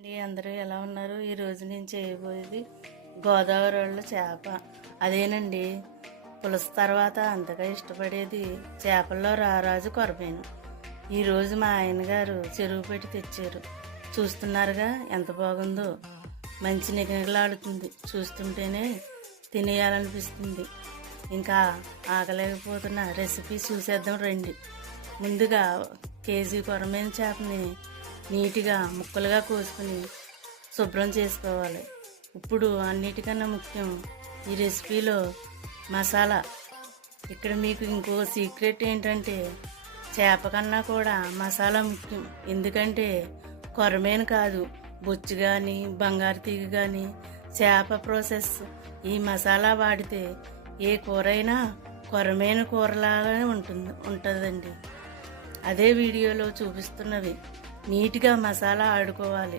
అందరూ ఎలా ఉన్నారు? ఈరోజు నేను చేయబోయేది గోదావరి వాళ్ళ చేప. అదేనండి, పులుసు తర్వాత అంతగా ఇష్టపడేది చేపల్లో రారాజు కొరమేను. ఈరోజు మా ఆయన గారు చెరువు పెట్టి తెచ్చారు. చూస్తున్నారుగా ఎంత బాగుందో. మంచి నిగనిగలాడుతుంది. చూస్తుంటేనే తినేయాలనిపిస్తుంది. ఇంకా ఆకలేకపోతున్న రెసిపీ చూసేద్దాం రండి. ముందుగా కేజీ కొరమేను చేపని నీట్గా ముక్కలుగా కోసుకుని శుభ్రం చేసుకోవాలి. ఇప్పుడు అన్నిటికన్నా ముఖ్యం ఈ రెసిపీలో మసాలా. ఇక్కడ మీకు ఇంకో సీక్రెట్ ఏంటంటే చేప కన్నా కూడా మసాలా ముఖ్యం. ఎందుకంటే కొరమేను కాదు, బొచ్చు కానీ బంగారు తీగ కానీ చేప ప్రాసెస్ ఈ మసాలా వాడితే ఏ కూర అయినా కొరమేను కూరలాగానే ఉంటుందండి. అదే వీడియోలో చూపిస్తున్నవి నీట్గా మసాలా ఆడుకోవాలి.